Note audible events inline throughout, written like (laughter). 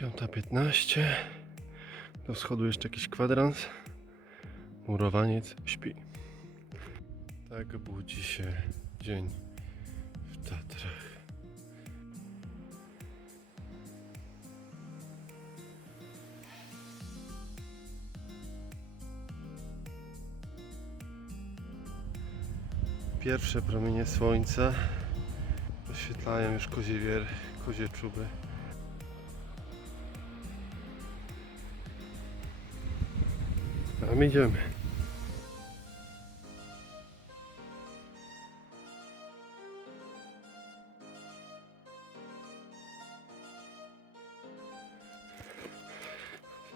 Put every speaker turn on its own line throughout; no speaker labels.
5.15. Do wschodu jeszcze jakiś kwadrans. Murowaniec śpi. Tak budzi się dzień w Tatrach. Pierwsze promienie słońca oświetlają już koziewier, kozie czuby. A my idziemy.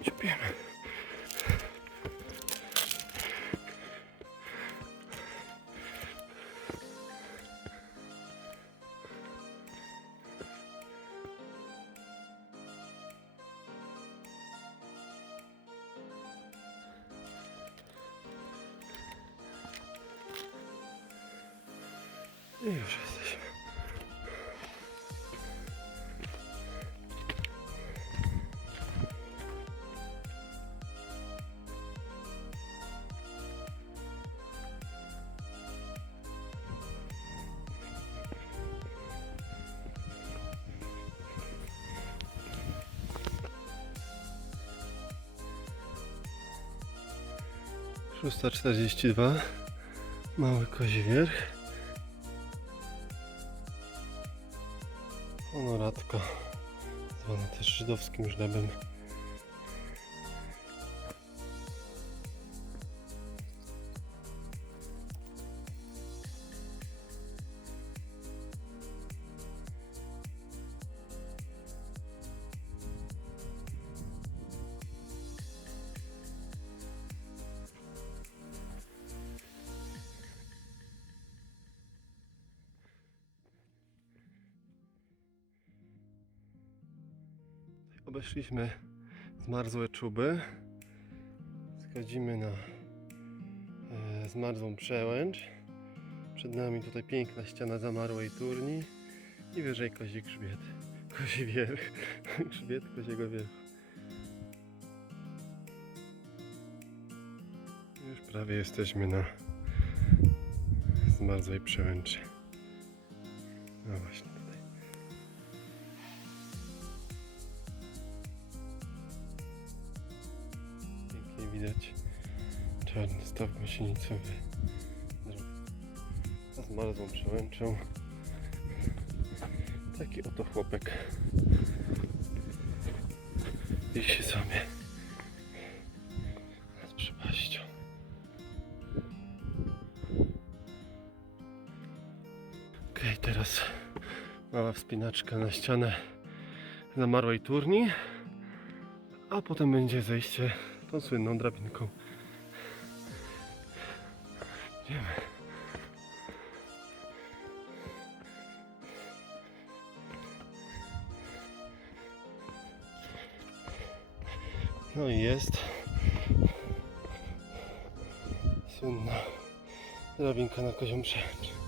Śpimy. 642 mały koziwierch honoratka zwana też żydowskim żlebem Obeszliśmy zmarzłe czuby. Schodzimy na e, zmarzłą przełęcz. Przed nami tutaj piękna ściana zamarłej turni i wyżej kozi grzbiet. Kozi wierch. (laughs) Grzbiet koziego wierchu. Już prawie jesteśmy na zmarzłej przełęczy. No właśnie widać czarny staw gąsienicowy. A z marzłą przełęczą. Taki oto chłopek. Wisi sobie nad przepaścią. Okej, teraz mała wspinaczka na ścianę zamarłej turni, a potem będzie zejście tą słynną drabinką. Idziemy. No i jest słynna drabinka na kozią przełęcz.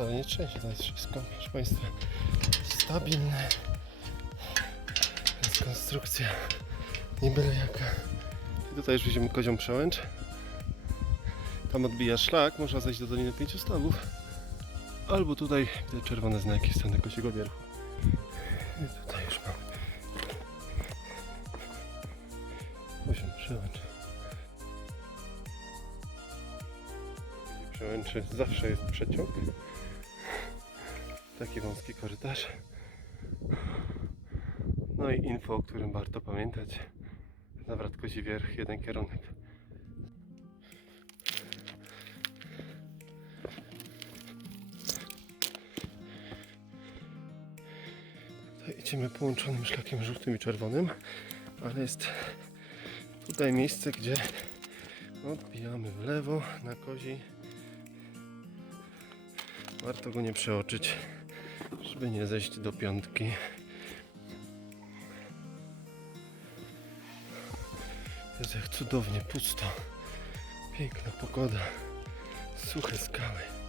Wcale nie trzęsie, to jest wszystko, proszę Państwa, stabilne. Jest konstrukcja nie byle jaka. I tutaj już widzimy kozią przełęcz. Tam odbija szlak, można zejść do Doliny Pięciu Stawów. Albo tutaj te czerwone znaki strony Kosiego Wierchu. I tutaj już mamy. Poziom przełęcz. Przełęczy zawsze jest przeciąg. Taki wąski korytarz. No i info, o którym warto pamiętać. Zawrat Kozi Wierch, jeden kierunek. Idziemy połączonym szlakiem żółtym i czerwonym, ale jest tutaj miejsce, gdzie odbijamy w lewo na kozi Warto go nie przeoczyć, żeby nie zejść do piątki. Jest jak cudownie, pusto. Piękna pogoda. Suche skały.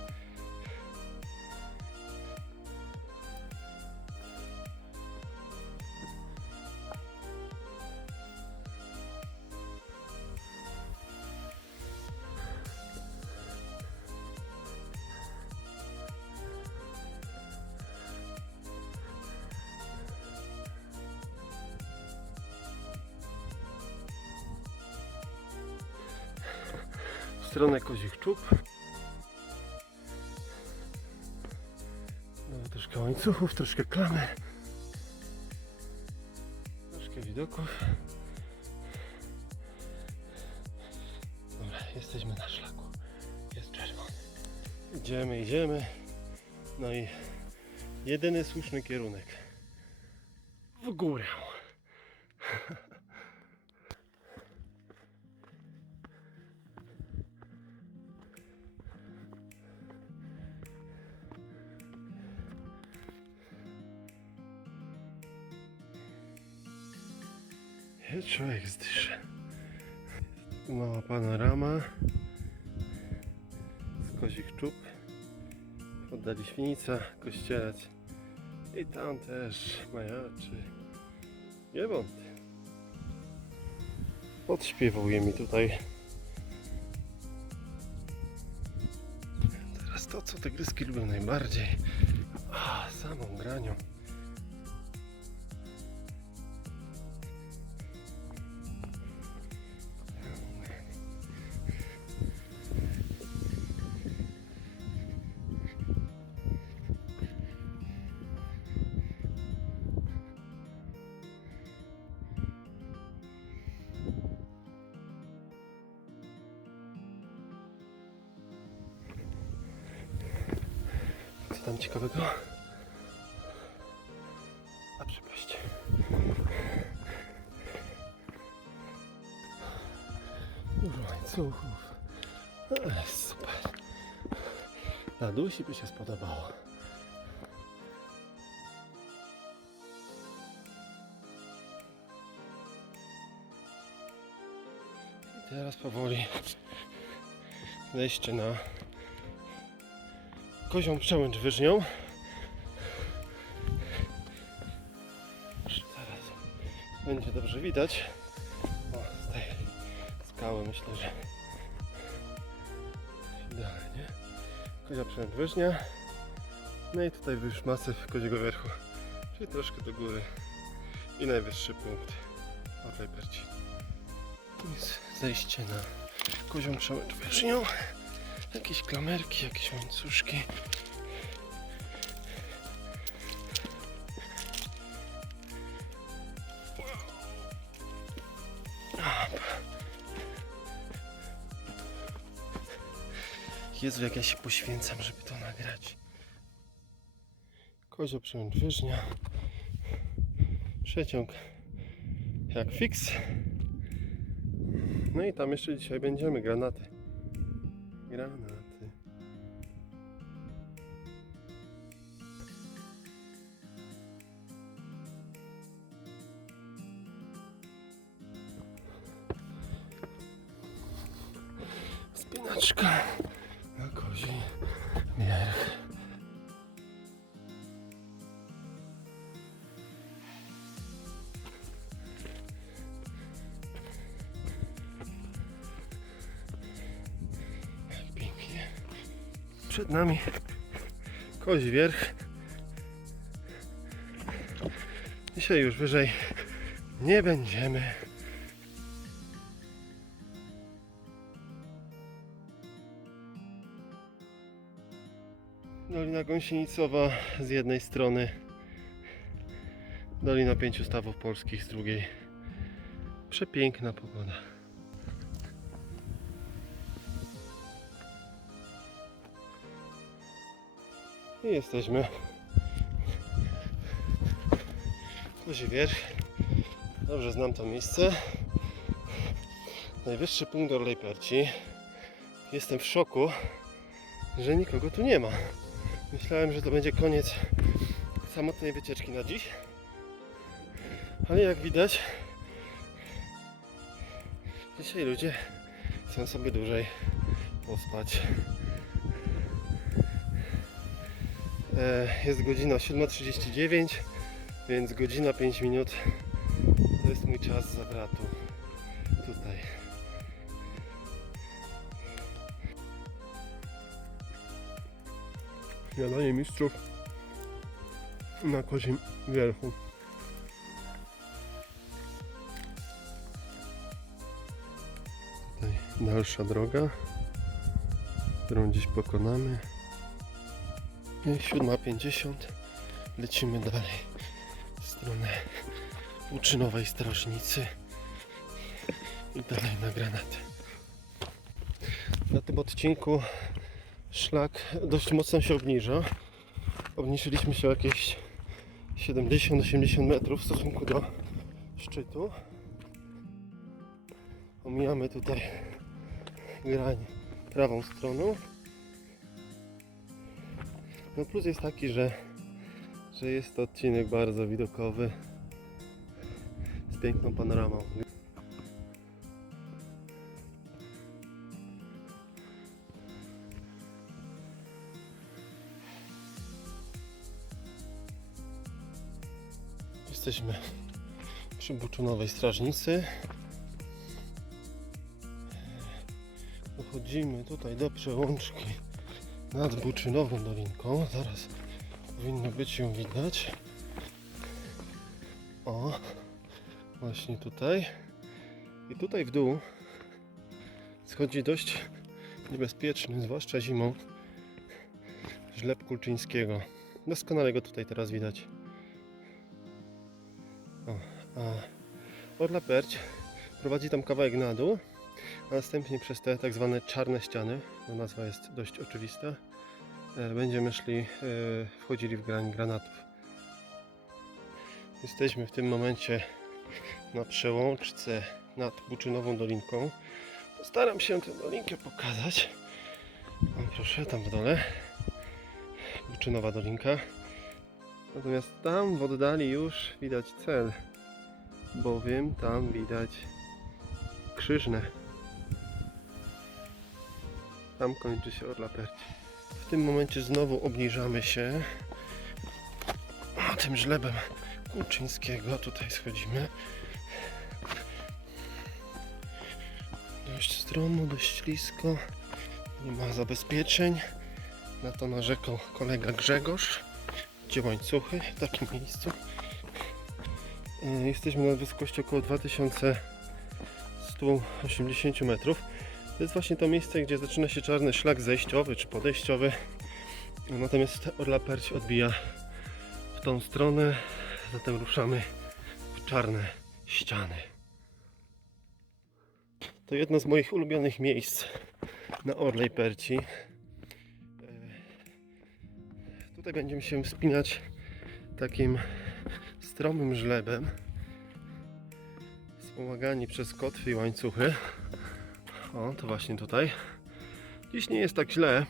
Łańcuchów, troszkę klamer. Troszkę widoków. Dobra, jesteśmy na szlaku. Jest czerwony. Idziemy, idziemy. No i jedyny słuszny kierunek. W górę. Człowiek zdysze. Mała panorama z kozich czub. Oddali Świnica, Kościelec i tam też majaczy Giewont. Podśpiewuje mi tutaj. Teraz to, co te gryzki lubią najbardziej. A, samą granią. Dadusi by się spodobało. I teraz powoli zejście na kozią przełęcz wyżnią. Zaraz będzie dobrze widać. O, z tej skały myślę, że Kozia przełęcz wyżnia. No i tutaj już masyw koziego wierchu, czyli troszkę do góry i najwyższy punkt Orlej Perci. Jest zejście na kozią przełęcz wyżnią. Jakieś klamerki, jakieś łańcuszki. Jezu, jak ja się poświęcam, żeby to nagrać. Kozio przełęcz wyżnia. Przeciąg jak fix. No i tam jeszcze dzisiaj będziemy granaty. Granaty. Spinaczka nami wierch. Dzisiaj już wyżej nie będziemy. Dolina Gąsienicowa z jednej strony, Dolina Pięciu Stawów Polskich z drugiej. Przepiękna pogoda. Jesteśmy. Kozi Wierch. Dobrze znam to miejsce. Najwyższy punkt Orlej Perci. Jestem w szoku, że nikogo tu nie ma. Myślałem, że to będzie koniec samotnej wycieczki na dziś. Ale jak widać, dzisiaj ludzie chcą sobie dłużej pospać. Jest godzina 7.39, więc godzina 5 minut to jest mój czas zawratu tutaj. Śniadanie mistrzów na kozim wierchu. Tutaj dalsza droga, którą dziś pokonamy. I 7.50 lecimy dalej w stronę uczynowej strażnicy i dalej na granaty. Na tym odcinku szlak dość mocno się obniża. Obniżyliśmy się jakieś 70-80 metrów w stosunku do szczytu. Omijamy tutaj grań prawą stroną. No plus jest taki, że, że jest to odcinek bardzo widokowy z piękną panoramą. Jesteśmy przy Buczunowej Strażnicy. Dochodzimy tutaj do przełączki nad Buczynową Dolinką. Zaraz powinno być ją widać. O, właśnie tutaj. I tutaj w dół schodzi dość niebezpieczny, zwłaszcza zimą, żleb Kulczyńskiego. Doskonale go tutaj teraz widać. O, a Orla Perć prowadzi tam kawałek na dół, następnie przez te tak zwane czarne ściany, no nazwa jest dość oczywista, e, będziemy szli, e, wchodzili w grań granatów. Jesteśmy w tym momencie na przełączce nad Buczynową Dolinką. Postaram się tę dolinkę pokazać. O, proszę, tam w dole. Buczynowa Dolinka. Natomiast tam w oddali już widać cel, bowiem tam widać krzyżne. Tam kończy się Orla Perci. W tym momencie znowu obniżamy się tym żlebem Kuczyńskiego. Tutaj schodzimy. Dość stromo, dość ślisko. Nie ma zabezpieczeń. Na to narzekał kolega Grzegorz gdzie łańcuchy w takim miejscu. Jesteśmy na wysokości około 2180 metrów. To jest właśnie to miejsce, gdzie zaczyna się czarny szlak zejściowy czy podejściowy. Natomiast Orla Perć odbija w tą stronę, zatem ruszamy w czarne ściany. To jedno z moich ulubionych miejsc na Orlej Perci. Tutaj będziemy się wspinać takim stromym żlebem wspomagani przez kotwy i łańcuchy. O, to właśnie tutaj. Dziś nie jest tak źle.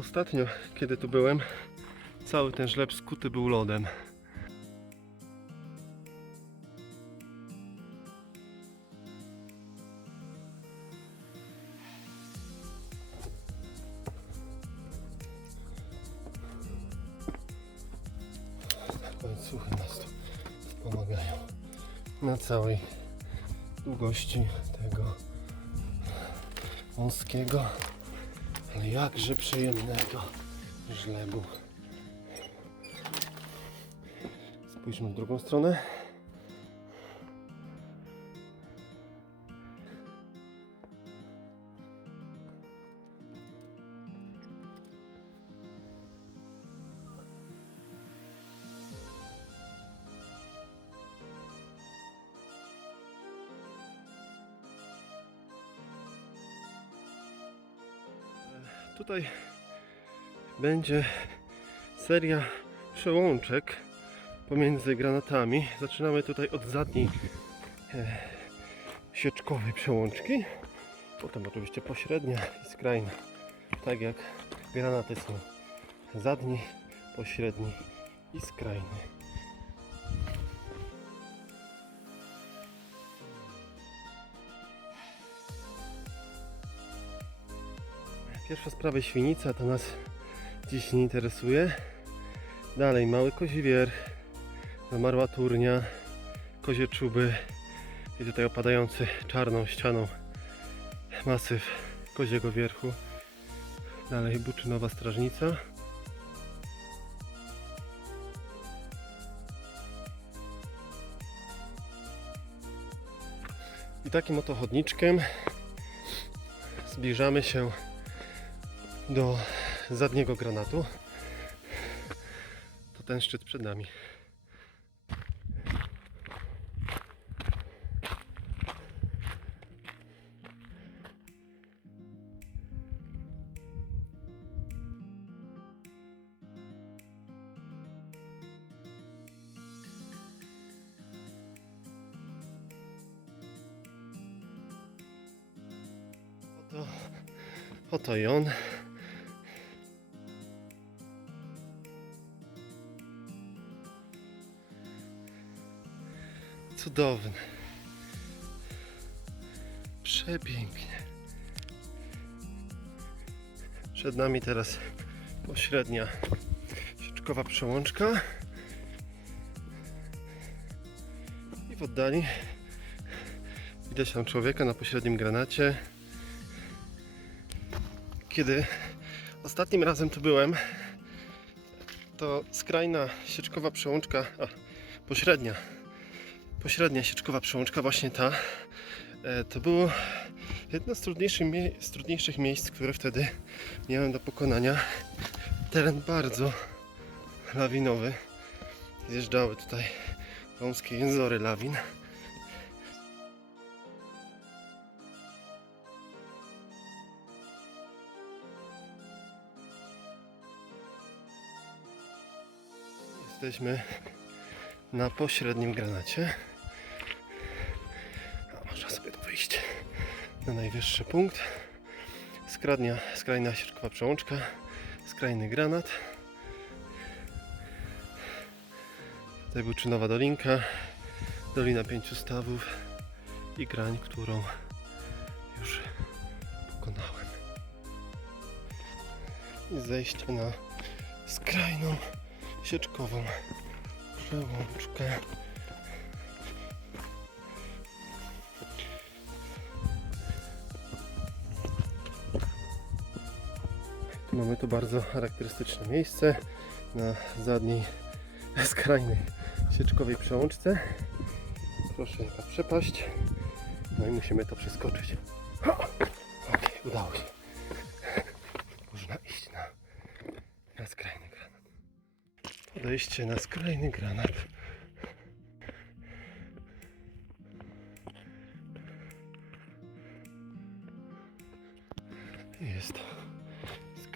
Ostatnio, kiedy tu byłem, cały ten żleb skuty był lodem. Łańcuchy nas tu wspomagają na całej długości tego wąskiego, ale jakże przyjemnego żlebu. Spójrzmy w drugą stronę. Tutaj będzie seria przełączek pomiędzy granatami. Zaczynamy tutaj od zadniej e, sieczkowej przełączki. Potem oczywiście pośrednia i skrajna. Tak jak granaty są zadni, pośredni i skrajny. Pierwsza sprawa świnica to nas dziś nie interesuje. Dalej mały koziwier, zamarła turnia, kozie czuby i tutaj opadający czarną ścianą masyw koziego wierchu. Dalej buczynowa strażnica. I takim oto chodniczkiem zbliżamy się do zadniego granatu. To ten szczyt przed nami. Oto, oto i on. Przepięknie. Przed nami teraz pośrednia sieczkowa przełączka. I w oddali widać tam człowieka na pośrednim granacie. Kiedy ostatnim razem tu byłem, to skrajna sieczkowa przełączka, a pośrednia, pośrednia sieczkowa przełączka, właśnie ta, e, to było jedno z trudniejszych, z trudniejszych miejsc, które wtedy miałem do pokonania. Teren bardzo lawinowy. Zjeżdżały tutaj wąskie jęzory lawin. Jesteśmy na pośrednim granacie. Na najwyższy punkt. Skradnia, skrajna sieczkowa przełączka, skrajny granat. Tutaj Buczynowa Dolinka, Dolina Pięciu Stawów i grań, którą już pokonałem. I zejście na skrajną sieczkową przełączkę. Mamy tu bardzo charakterystyczne miejsce na zadniej (laughs) skrajnej sieczkowej przełączce. Proszę, jaka przepaść. No i musimy to przeskoczyć. Okej, udało się. Można iść na, na skrajny granat. Podejście na skrajny granat.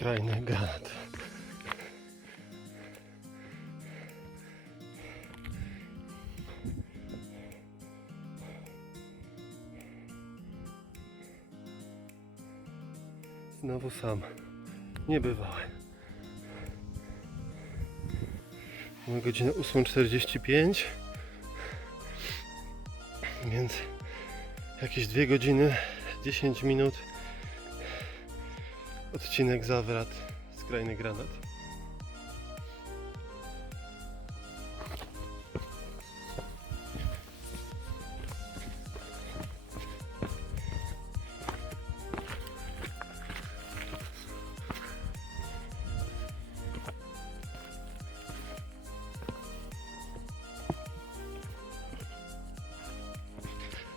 Skrajny granat. Znowu sam. Niebywały. Mamy godzinę 8.45 Więc jakieś 2 godziny 10 minut Odcinek zawrat Skrajny granat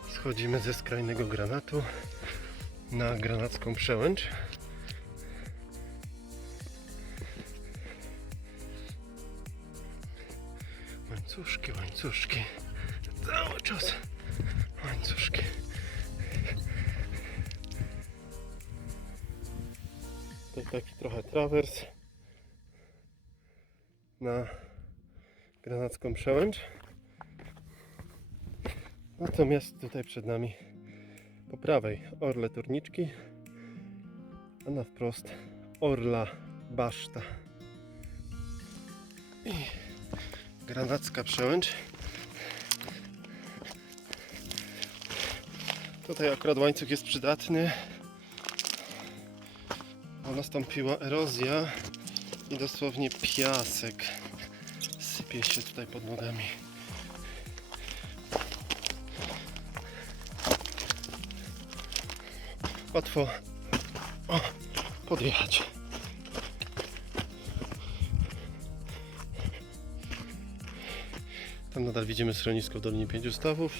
Schodzimy ze skrajnego granatu na granacką przełęcz. Łańcuszki, łańcuszki. Cały czas łańcuszki. Tutaj taki trochę trawers na granacką przełęcz. Natomiast tutaj przed nami po prawej orle turniczki, a na wprost orla baszta. Granacka przełęcz. Tutaj akurat łańcuch jest przydatny, bo nastąpiła erozja i dosłownie piasek sypie się tutaj pod nogami. Łatwo o, podjechać. Tam nadal widzimy schronisko w Dolinie Pięciu Stawów.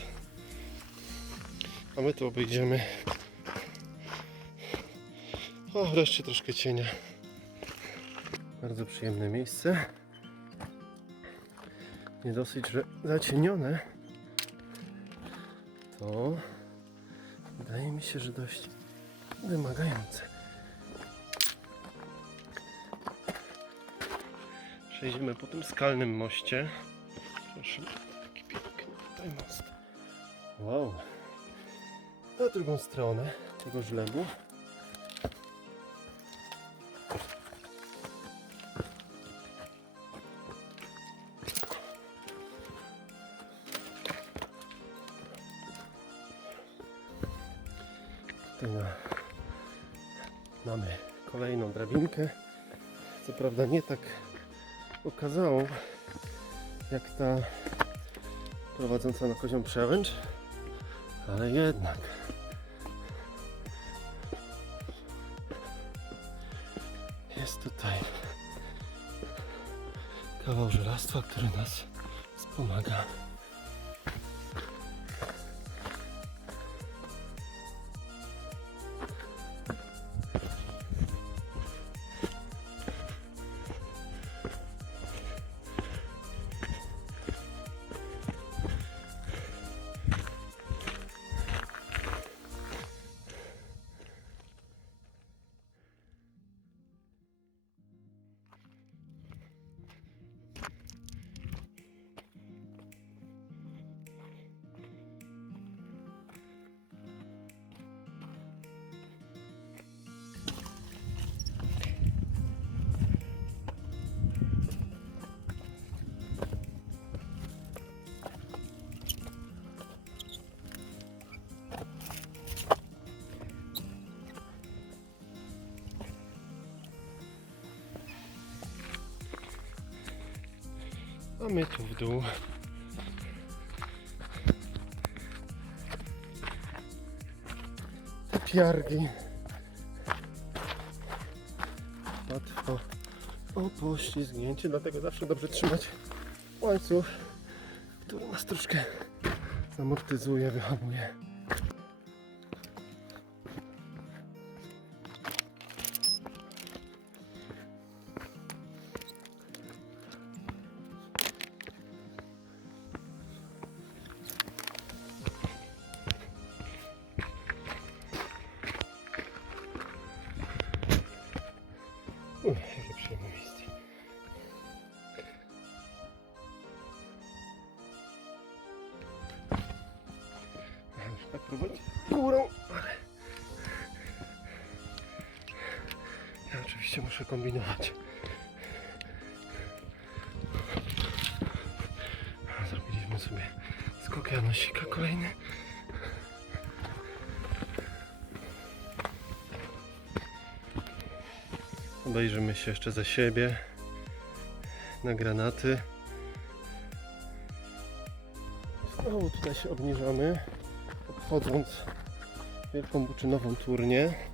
A my tu obejdziemy. O, wreszcie troszkę cienia. Bardzo przyjemne miejsce. Nie dosyć, że zacienione, to wydaje mi się, że dość wymagające. Przejdziemy po tym skalnym moście. Taki piękny tutaj most. Wow. Na drugą stronę tego żlebu. Tutaj mamy kolejną drabinkę. Co prawda nie tak okazałą jak ta prowadząca na kozią przełęcz, ale jednak. Jest tutaj kawał żelastwa, który nas wspomaga. A my tu w dół. Piargi. Łatwo o poślizgnięcie, dlatego zawsze dobrze trzymać łańcuch, który nas troszkę amortyzuje, wyhamuje. Kombinować. Zrobiliśmy sobie skok Janosika kolejny. Obejrzymy się jeszcze za siebie na granaty. Znowu tutaj się obniżamy, obchodząc wielką buczynową turnię.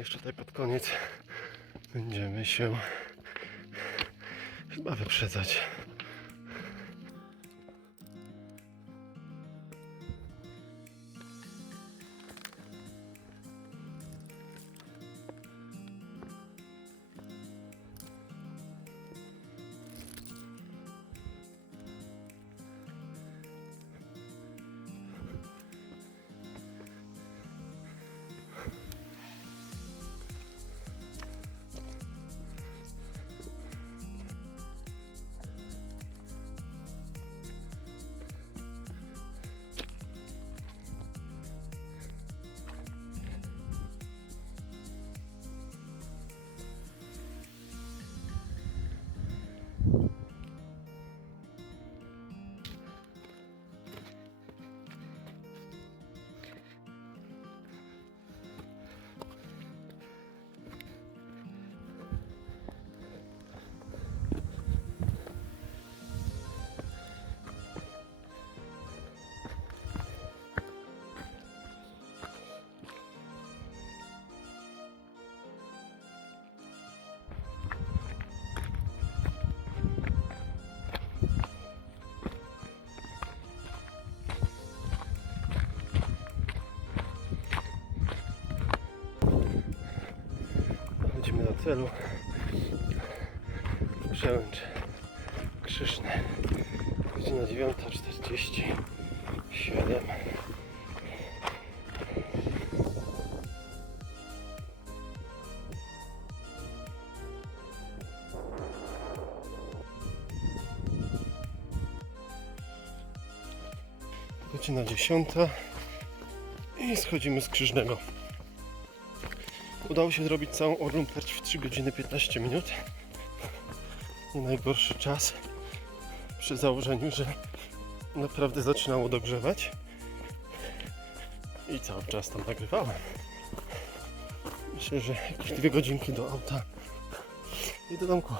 Jeszcze tutaj pod koniec będziemy się chyba wyprzedzać. Dochodzimy do celu. Przełęcz Krzyżne. Godzina 9.47. Godzina 10 i schodzimy z Krzyżnego. Udało się zrobić całą Orlą w 3 godziny 15 minut. Nie najgorszy czas przy założeniu, że naprawdę zaczynało dogrzewać. I cały czas tam nagrywałem. Myślę, że jakieś dwie godzinki do auta i do domku.